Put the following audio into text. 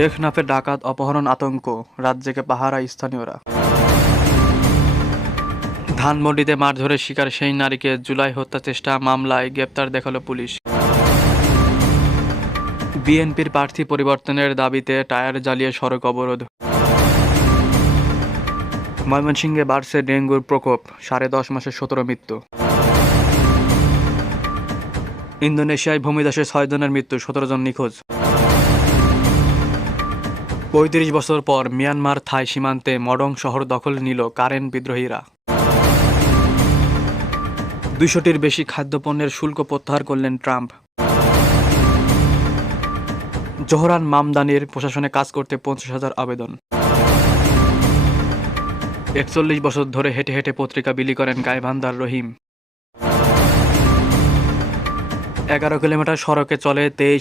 টেকনাফে ডাকাত, অপহরণ, আতঙ্ক। রাজ্যকে পাহারা স্থানীয়রা। ধানমন্ডিতে মারধরে শিকার সেই নারীকে জুলাই হত্যা চেষ্টা, মামলায় গ্রেপ্তার দেখাল পুলিশ। বিএনপির প্রার্থী পরিবর্তনের দাবিতে টায়ার জ্বালিয়ে সড়ক অবরোধ। ময়মনসিংহে বাড়ছে ডেঙ্গুর প্রকোপ, সাড়ে দশ মাসে সতেরো মৃত্যু। ইন্দোনেশিয়ায় ভূমিধসে ছয় জনের মৃত্যু, সতেরো জন নিখোঁজ। পঁয়ত্রিশ বছর পর মিয়ানমার থাই সীমান্তে মডং শহর দখল নিল কারেন বিদ্রোহীরা। দুইশোটির বেশি খাদ্যপণ্যের শুল্ক প্রত্যাহার করলেন ট্রাম্প। জোহরান মামদানির প্রশাসনে কাজ করতে পঞ্চাশ হাজার আবেদন। একচল্লিশ বছর ধরে হেঁটে হেঁটে পত্রিকা বিলি করেন গাইভান্দার রহিম। এগারো কিলোমিটার সড়কে চলে তেইশ